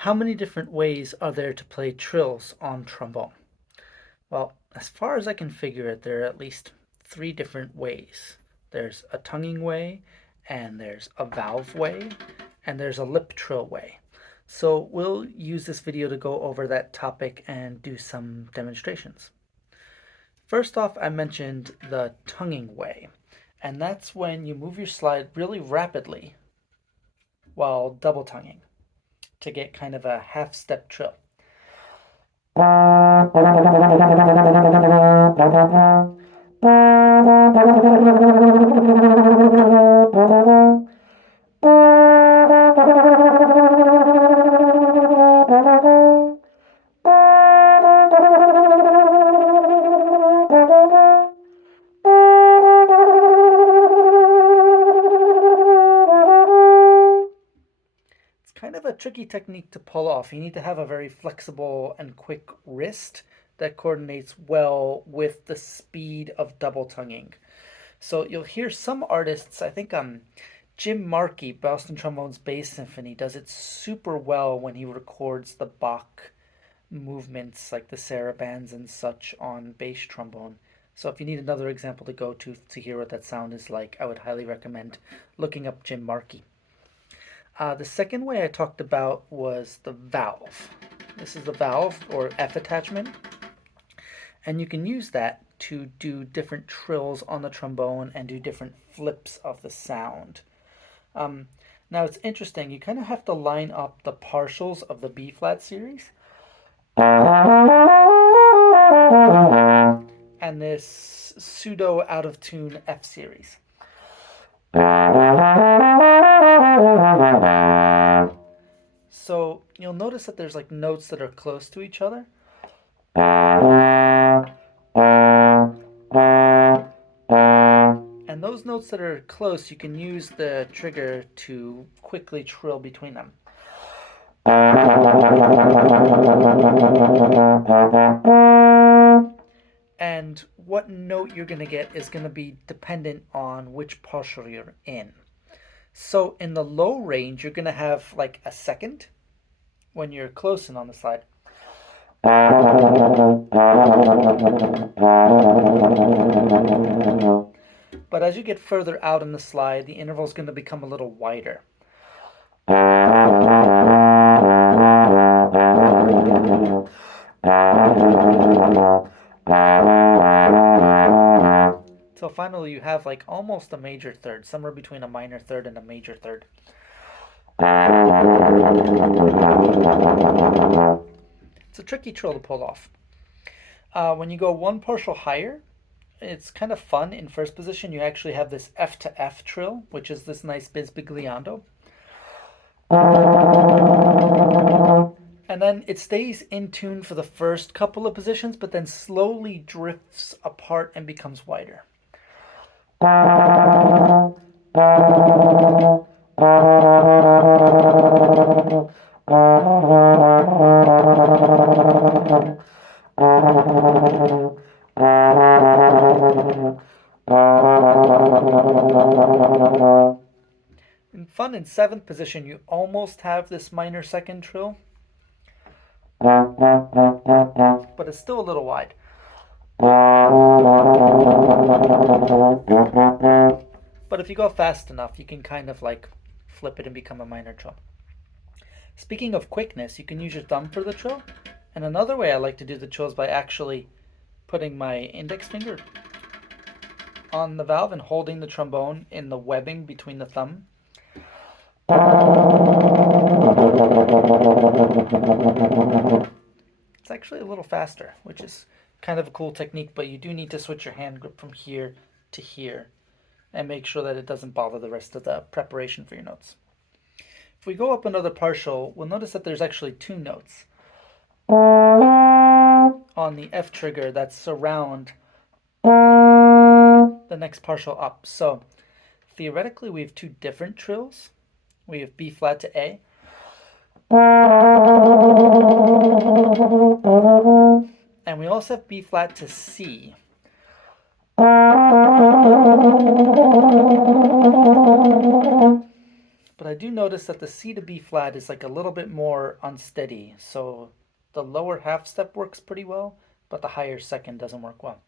How many different ways are there to play trills on trombone? Well, as far as I can figure it, there are at least three different ways. There's a tonguing way, and there's a valve way, and there's a lip trill way. So we'll use this video to go over that topic and do some demonstrations. First off, I mentioned the tonguing way, and that's when you move your slide really rapidly while double tonguing to get kind of a half step trill. It's kind of a tricky technique to pull off. You need to have a very flexible and quick wrist that coordinates well with the speed of double tonguing. So you'll hear some artists, I think Jim Markey, Boston Trombone's Bass Symphony, does it super well when he records the Bach movements like the sarabands and such on bass trombone. So if you need another example to go to hear what that sound is like, I would highly recommend looking up Jim Markey. The second way I talked about was the valve. This is the valve or F attachment, and you can use that to do different trills on the trombone and do different flips of the sound. Now it's interesting, you kind of have to line up the partials of the B flat series and this pseudo out of tune F series. So you'll notice that there's like notes that are close to each other. And those notes that are close, you can use the trigger to quickly trill between them. And what note you're going to get is going to be dependent on which partial you're in. So in the low range, you're going to have like a second when you're close and on the slide. But as you get further out in the slide, the interval is going to become a little wider. So finally you have like almost a major third, somewhere between a minor third and a major third. It's a tricky trill to pull off. When you go one partial higher, it's kind of fun. In first position, you actually have this F to F trill, which is this nice bisbigliando. And then it stays in tune for the first couple of positions, but then slowly drifts apart and becomes wider. In fun, in seventh position, you almost have this minor second trill, but it's still a little wide. But if you go fast enough, you can kind of like flip it and become a minor trill. Speaking of quickness, you can use your thumb for the trill. And another way I like to do the trill is by actually putting my index finger on the valve and holding the trombone in the webbing between the thumb. It's actually a little faster, which is kind of a cool technique, but you do need to switch your hand grip from here to here and make sure that it doesn't bother the rest of the preparation for your notes. If we go up another partial, we'll notice that there's actually two notes on the F trigger that surround the next partial up. So theoretically, we have two different trills. We have B flat to A. And we also have B flat to C. But I do notice that the C to B flat is like a little bit more unsteady. So the lower half step works pretty well, but the higher second doesn't work well.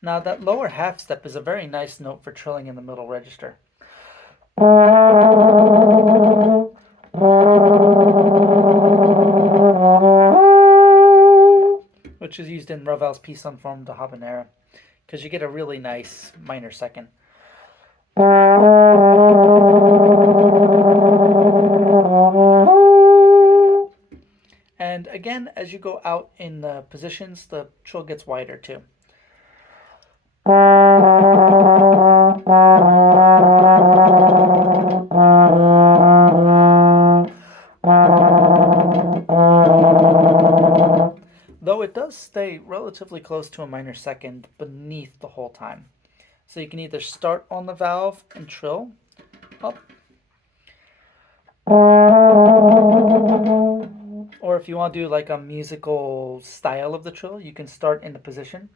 Now that lower half step is a very nice note for trilling in the middle register. Which is used in Ravel's piece on Forme de Habanera, because you get a really nice minor second. And again, as you go out in the positions, the trill gets wider too. Though it does stay relatively close to a minor second beneath the whole time. So you can either start on the valve and trill up, or if you want to do like a musical style of the trill, you can start in the position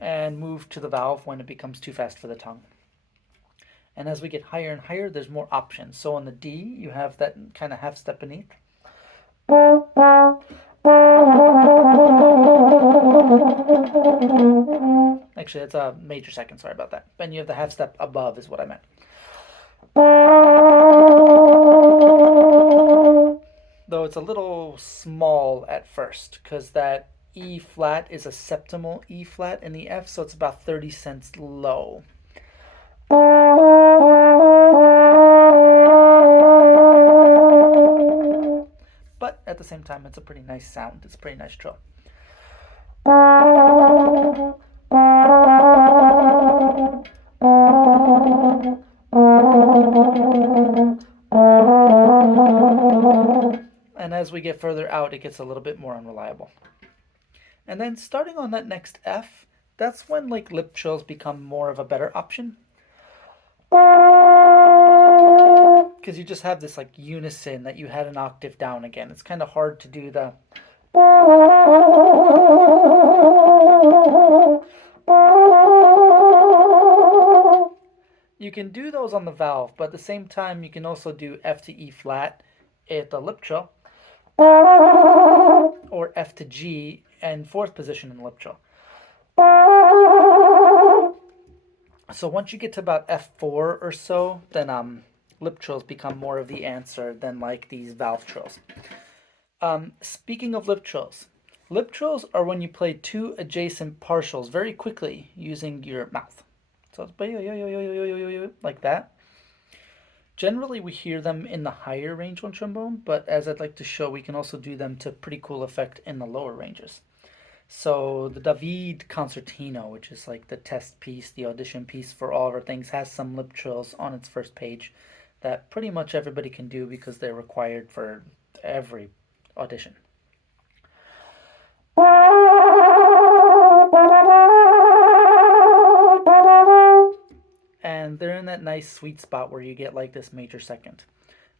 and move to the valve when it becomes too fast for the tongue. And as we get higher and higher, there's more options. So on the D, you have that kind of half step beneath. Actually, it's a major second, sorry about that. And you have the half step above is what I meant. Though it's a little small at first, because that E flat is a septimal E flat in the F, so it's about 30 cents low. But at the same time, it's a pretty nice sound. It's a pretty nice trill. And as we get further out, it gets a little bit more unreliable. And then starting on that next F, that's when like lip trills become more of a better option. Because you just have this like unison that you had an octave down again. It's kind of hard to do the you can do those on the valve, but at the same time you can also do F to E flat at the lip trill, or F to G and fourth position in the lip trill. So once you get to about F4 or so, then lip trills become more of the answer than like these valve trills. Speaking of lip trills are when you play two adjacent partials very quickly using your mouth. So it's like that. Generally, we hear them in the higher range on trombone, but as I'd like to show, we can also do them to pretty cool effect in the lower ranges. So the David Concertino, which is like the test piece, the audition piece for all of our things, has some lip trills on its first page that pretty much everybody can do because they're required for every audition. And they're in that nice sweet spot where you get like this major second.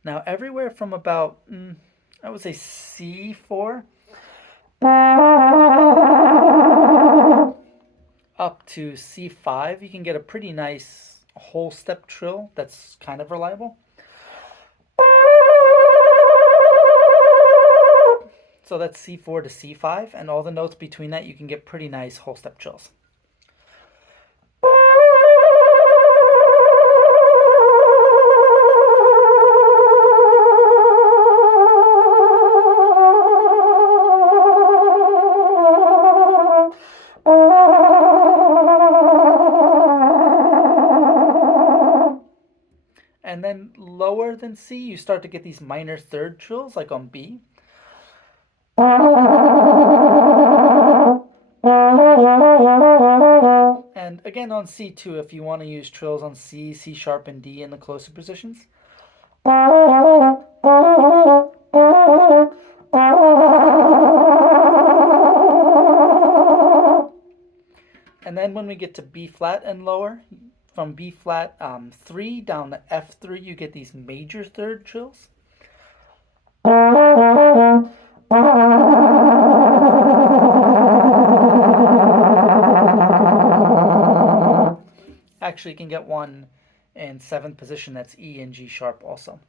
Now everywhere from about, I would say C4 up to C5, you can get a pretty nice whole step trill that's kind of reliable. So that's C4 to C5, and all the notes between that, you can get pretty nice whole step trills. And then lower than C, you start to get these minor third trills, like on B. And again on C too, if you want to use trills on C, C sharp, and D in the closer positions. And then when we get to B flat and lower, from B flat 3 down to F3, you get these major third trills. Actually, you can get one in seventh position that's E and G sharp also.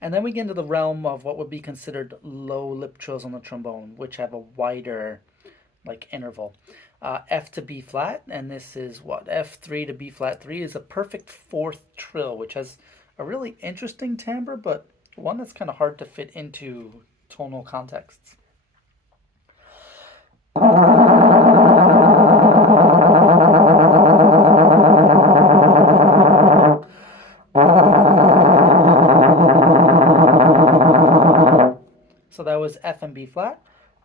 And then we get into the realm of what would be considered low lip trills on the trombone, which have a wider like interval. F to B flat, and this is what? F3 to B flat 3 is a perfect fourth trill, which has a really interesting timbre, but one that's kind of hard to fit into tonal contexts. So that was F and B flat.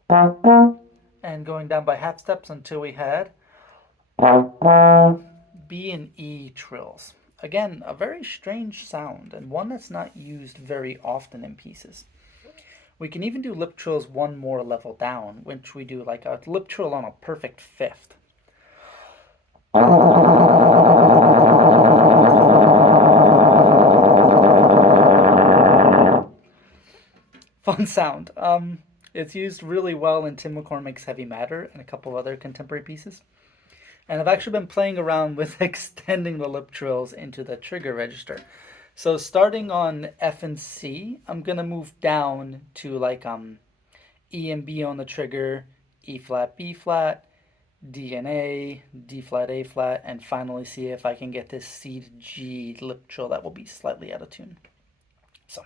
And going down by half steps until we had B and E trills. Again, a very strange sound and one that's not used very often in pieces. We can even do lip trills one more level down, which we do like a lip trill on a perfect fifth. Fun sound. It's used really well in Tim McCormick's Heavy Matter and a couple other contemporary pieces. And I've actually been playing around with extending the lip trills into the trigger register. So starting on F and C, I'm gonna move down to like E and B on the trigger, E flat, B flat, D and A, D flat, A flat, and finally see if I can get this C to G lip trill that will be slightly out of tune. So.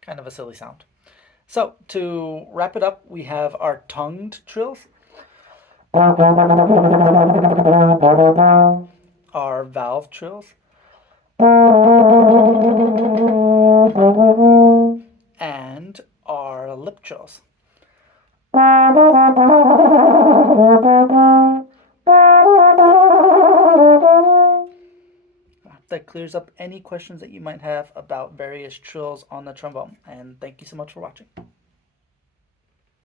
Kind of a silly sound. So to wrap it up, we have our tongued trills, our valve trills, and our lip trills. That clears up any questions that you might have about various trills on the trombone. And thank you so much for watching.